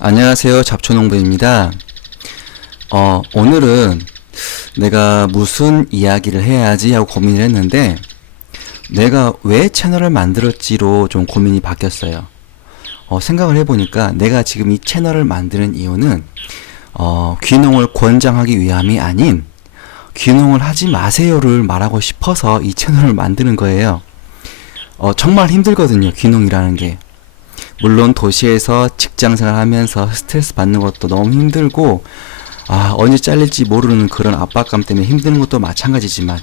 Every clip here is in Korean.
안녕하세요. 잡초농부입니다. 오늘은 내가 무슨 이야기를 해야지 하고 고민을 했는데, 내가 왜 채널을 만들었지로 좀 고민이 바뀌었어요. 생각을 해보니까 내가 지금 이 채널을 만드는 이유는, 귀농을 권장하기 위함이 아닌, 귀농을 하지 마세요를 말하고 싶어서 이 채널을 만드는 거예요. 정말 힘들거든요. 귀농이라는 게. 물론 도시에서 직장생활 하면서 스트레스 받는 것도 너무 힘들고, 언제 잘릴지 모르는 그런 압박감 때문에 힘든 것도 마찬가지지만,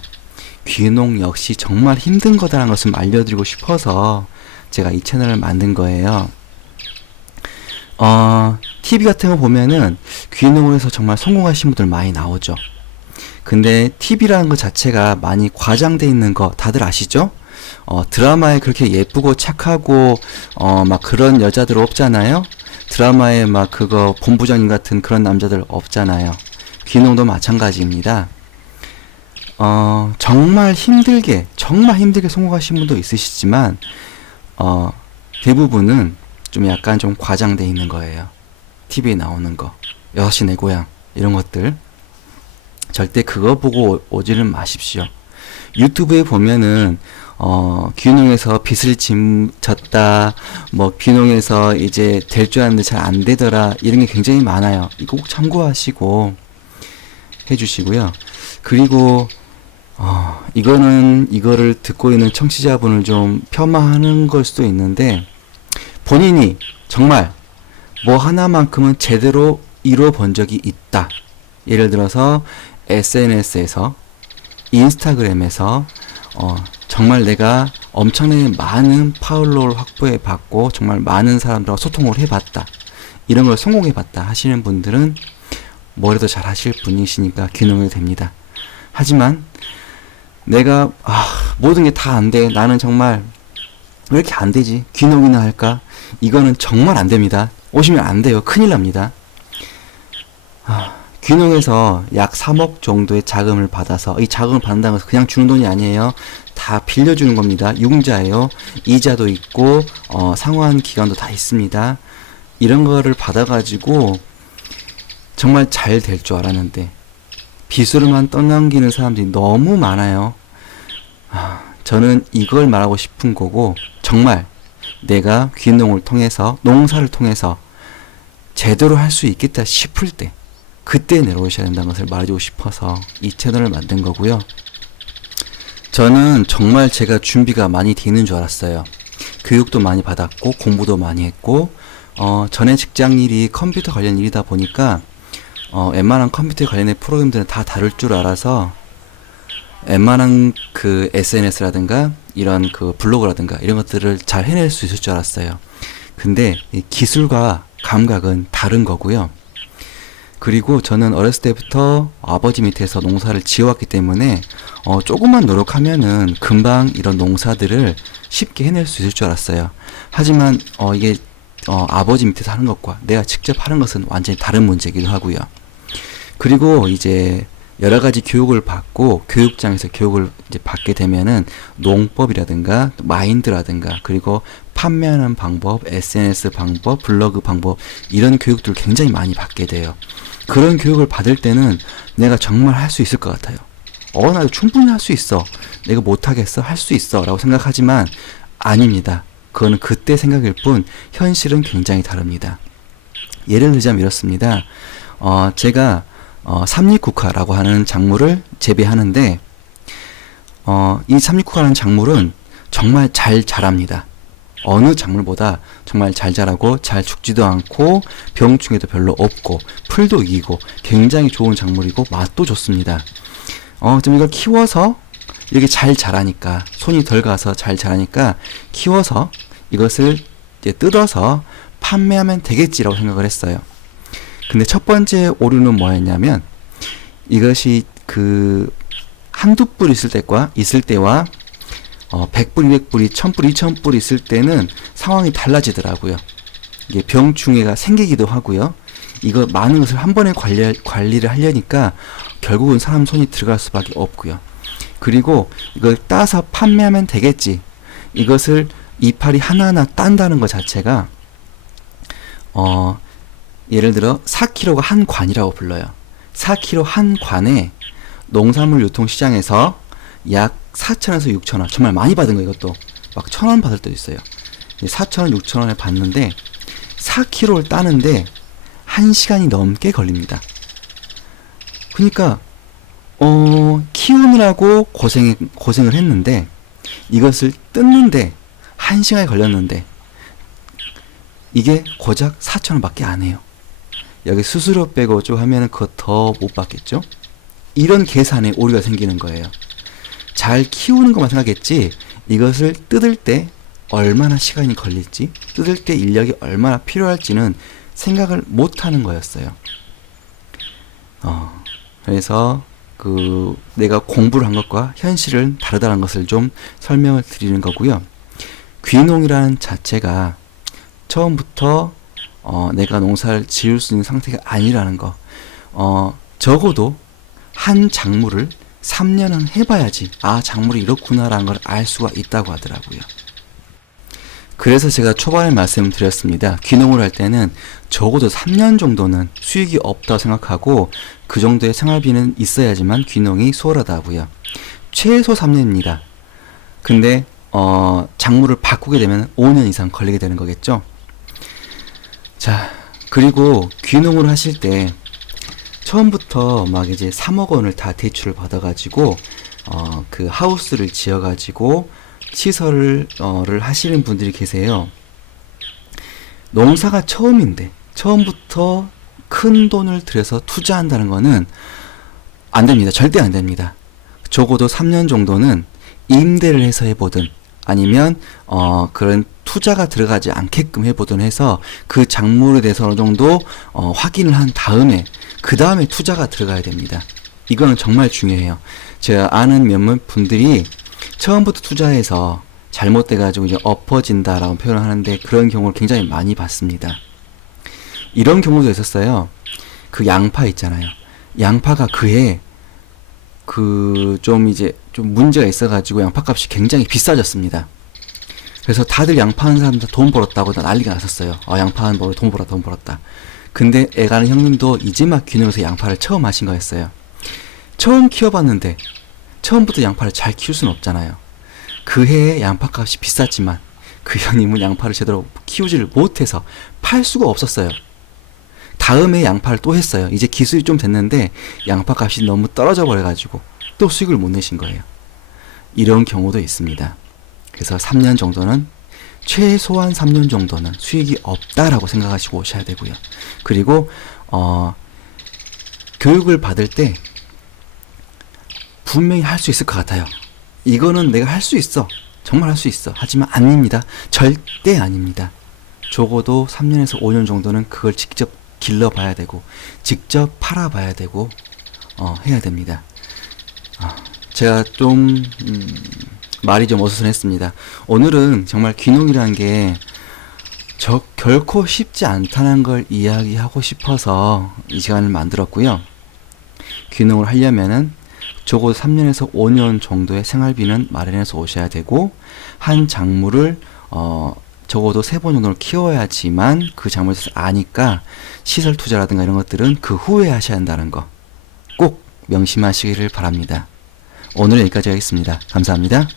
귀농 역시 정말 힘든 거다라는 것을 알려드리고 싶어서 제가 이 채널을 만든 거예요. TV 같은 거 보면은 귀농을 해서 정말 성공하신 분들 많이 나오죠. 근데 TV라는 것 자체가 많이 과장돼 있는 거 다들 아시죠? 드라마에 그렇게 예쁘고 착하고, 막 그런 여자들 없잖아요? 드라마에 막 그거 본부장님 같은 그런 남자들 없잖아요. 귀농도 마찬가지입니다. 정말 힘들게 성공하신 분도 있으시지만, 대부분은 좀 약간 좀 과장돼 있는 거예요. TV에 나오는 거. 6시 내 고향. 이런 것들. 절대 그거 보고 오지는 마십시오. 유튜브에 보면은 귀농에서 빚을 졌다, 뭐 귀농에서 이제 될 줄 알았는데 잘 안 되더라, 이런 게 굉장히 많아요. 이거 꼭 참고하시고 해주시고요. 그리고 이거를 듣고 있는 청취자분을 좀 폄하하는 걸 수도 있는데, 본인이 정말 뭐 하나만큼은 제대로 이루어 본 적이 있다. 예를 들어서 SNS에서, 인스타그램에서 정말 내가 엄청나게 많은 팔로워를 확보해 봤고 정말 많은 사람들과 소통을 해봤다, 이런 걸 성공해 봤다 하시는 분들은 뭐래도 잘 하실 분이시니까 귀농해도 됩니다. 하지만 내가 모든 게 다 안 돼, 나는 정말 왜 이렇게 안 되지, 귀농이나 할까, 이거는 정말 안 됩니다. 오시면 안 돼요. 큰일 납니다. 귀농에서 약 3억 정도의 자금을 받아서, 이 자금을 받는다는 것은 그냥 주는 돈이 아니에요. 다 빌려주는 겁니다. 융자예요. 이자도 있고 상환 기간도 다 있습니다. 이런 거를 받아가지고 정말 잘 될 줄 알았는데 빚으로만 떠넘기는 사람들이 너무 많아요. 저는 이걸 말하고 싶은 거고, 정말 내가 귀농을 통해서, 농사를 통해서 제대로 할 수 있겠다 싶을 때, 그때 내려오셔야 된다는 것을 말해주고 싶어서 이 채널을 만든 거고요. 저는 정말 제가 준비가 많이 되는 줄 알았어요. 교육도 많이 받았고 공부도 많이 했고, 전에 직장 일이 컴퓨터 관련 일이다 보니까 웬만한 컴퓨터 관련의 프로그램들은 다 다룰 줄 알아서 웬만한 그 SNS라든가 이런 그 블로그라든가 이런 것들을 잘 해낼 수 있을 줄 알았어요. 근데 이 기술과 감각은 다른 거고요. 그리고 저는 어렸을 때부터 아버지 밑에서 농사를 지어왔기 때문에 조금만 노력하면은 금방 이런 농사들을 쉽게 해낼 수 있을 줄 알았어요. 하지만 이게 아버지 밑에서 하는 것과 내가 직접 하는 것은 완전히 다른 문제이기도 하고요. 그리고 이제 여러 가지 교육을 받고 교육장에서 교육을 이제 받게 되면은 농법이라든가 마인드라든가, 그리고 판매하는 방법, SNS 방법, 블로그 방법, 이런 교육들을 굉장히 많이 받게 돼요. 그런 교육을 받을 때는 내가 정말 할 수 있을 것 같아요. 나 충분히 할 수 있어, 내가 못하겠어, 할 수 있어 라고 생각하지만 아닙니다. 그거는 그때 생각일 뿐 현실은 굉장히 다릅니다. 예를 들자면 이렇습니다. 제가 삼립국화라고 하는 작물을 재배하는데, 이 삼립국화라는 작물은 정말 잘 자랍니다. 어느 작물보다 정말 잘 자라고 잘 죽지도 않고 병충해도 별로 없고 풀도 이기고 굉장히 좋은 작물이고 맛도 좋습니다. 좀 이걸 키워서 이렇게 잘 자라니까, 손이 덜 가서 잘 자라니까 키워서 이것을 이제 뜯어서 판매하면 되겠지라고 생각을 했어요. 근데 첫 번째 오류는 뭐였냐면, 이것이 그 한두 뿔 있을 때와 100불, 200불이, 1000불, 2000불 있을 때는 상황이 달라지더라고요. 이게 병충해가 생기기도 하고요. 이거 많은 것을 한 번에 관리를 하려니까 결국은 사람 손이 들어갈 수밖에 없고요. 그리고 이걸 따서 판매하면 되겠지, 이것을 이파리 하나하나 딴다는 것 자체가 예를 들어 4kg가 한 관이라고 불러요. 4kg 한 관에 농산물 유통시장에서 약 4,000원에서 6,000원, 정말 많이 받은 거. 이것도 막 1,000원 받을 때도 있어요. 4,000원, 6,000원에 받는데 4kg를 따는데 1시간이 넘게 걸립니다. 그러니까 키우느라고 고생을 했는데 이것을 뜯는데 1시간이 걸렸는데 이게 고작 4,000원 밖에 안 해요. 여기 수수료 빼고 좀 하면은 그거 더 못 받겠죠? 이런 계산에 오류가 생기는 거예요. 잘 키우는 것만 생각했지 이것을 뜯을 때 얼마나 시간이 걸릴지, 뜯을 때 인력이 얼마나 필요할지는 생각을 못 하는 거였어요. 그래서 내가 공부를 한 것과 현실은 다르다는 것을 좀 설명을 드리는 거고요. 귀농이라는 자체가 처음부터 내가 농사를 지을 수 있는 상태가 아니라는 거. 적어도 한 작물을 3년은 해봐야지 작물이 이렇구나라는 걸 알 수가 있다고 하더라고요. 그래서 제가 초반에 말씀드렸습니다. 귀농을 할 때는 적어도 3년 정도는 수익이 없다고 생각하고 그 정도의 생활비는 있어야지만 귀농이 수월하다고요. 최소 3년입니다. 근데 작물을 바꾸게 되면 5년 이상 걸리게 되는 거겠죠. 자, 그리고 귀농을 하실 때 처음부터 막 이제 3억 원을 다 대출을 받아가지고 그 하우스를 지어가지고 시설을 하시는 분들이 계세요. 농사가 처음인데 처음부터 큰 돈을 들여서 투자한다는 거는 안 됩니다. 절대 안 됩니다. 적어도 3년 정도는 임대를 해서 해보든 아니면 그런 투자가 들어가지 않게끔 해보든 해서 그 작물에 대해서 어느 정도 확인을 한 다음에 그 다음에 투자가 들어가야 됩니다. 이거는 정말 중요해요. 제가 아는 몇몇 분들이 처음부터 투자해서 잘못돼가지고 이제 엎어진다라고 표현을 하는데 그런 경우를 굉장히 많이 봤습니다. 이런 경우도 있었어요. 그 양파 있잖아요. 양파가 그해 좀 문제가 있어가지고 양파값이 굉장히 비싸졌습니다. 그래서 다들 양파하는 사람들 돈 벌었다고 난리가 났었어요. 양파하는 벌어 돈 벌었다. 근데 애가는 형님도 이제 막 귀농해서 양파를 처음 하신 거였어요. 처음 키워봤는데 처음부터 양파를 잘 키울 수는 없잖아요. 그 해에 양파값이 비쌌지만 그 형님은 양파를 제대로 키우지를 못해서 팔 수가 없었어요. 다음에 양파를 또 했어요. 이제 기술이 좀 됐는데 양파값이 너무 떨어져 버려가지고 또 수익을 못 내신 거예요. 이런 경우도 있습니다. 그래서 3년 정도는 최소한 3년 정도는 수익이 없다라고 생각하시고 오셔야 되고요. 그리고 교육을 받을 때 분명히 할 수 있을 것 같아요. 이거는 내가 할 수 있어. 정말 할 수 있어. 하지만 아닙니다. 절대 아닙니다. 적어도 3년에서 5년 정도는 그걸 직접 길러봐야 되고 직접 팔아봐야 되고 해야 됩니다. 제가 좀 말이 좀 어수선했습니다. 오늘은 정말 귀농이라는 게 결코 쉽지 않다는 걸 이야기하고 싶어서 이 시간을 만들었고요. 귀농을 하려면은 적어도 3년에서 5년 정도의 생활비는 마련해서 오셔야 되고 한 작물을 적어도 3번 정도를 키워야지만 그 작물에 대해서 아니까 시설 투자라든가 이런 것들은 그 후에 하셔야 한다는 거 꼭 명심하시기를 바랍니다. 오늘 여기까지 하겠습니다. 감사합니다.